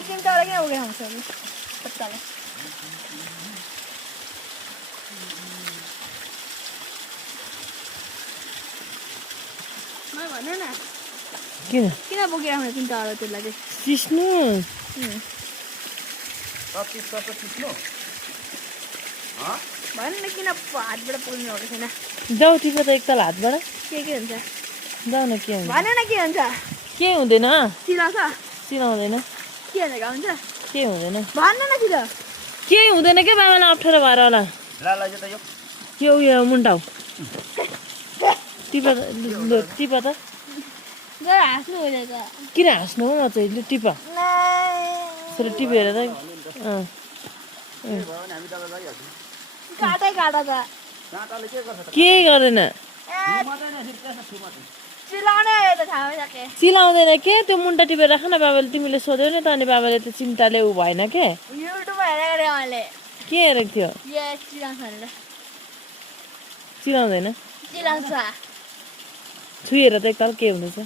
चिम्टाले किन उगेर आउँछ नि पत्ताले म भन्नु न किन बोकेर आउने चिम्टाले त्यसलाई चाहिँ सिस्नु भन्नु न किन हातबाट पुग्नु भएको छैन जाऊ टिप त एकताल हातबाट के हुन्छ जाऊ न के हुन्छ भन्नु न के हुन्छ के हुँदैन चिलाउँछ चिलाउँदैन के भनेको हुन्छ के हुँदैन भन्नु न चिलो केही हुँदैन के बाबालाई अप्ठ्यारो भएर होला यो उयो मुन्टा हो टिप त गएर हाँस्नु होइन त किन हाँस्नु हो म चाहिँ टिप यसरी टिपेर त काटै काट त केही गर्दैन चिलाउने त थाहा भइसके चिलाउँदैन के त्यो मुन्टा टिपेर राख न बाबाले तिमीले सोध्यौ नि त अनि बाबाले त्यो चिम्टाले ऊ भएन के युट्युबमा हेरेको मैले के हेरेको थियो चिलाउँछ भनेर चिलाउँदैन चिलाउँछ छुहेर त एकताल के हुँदैछ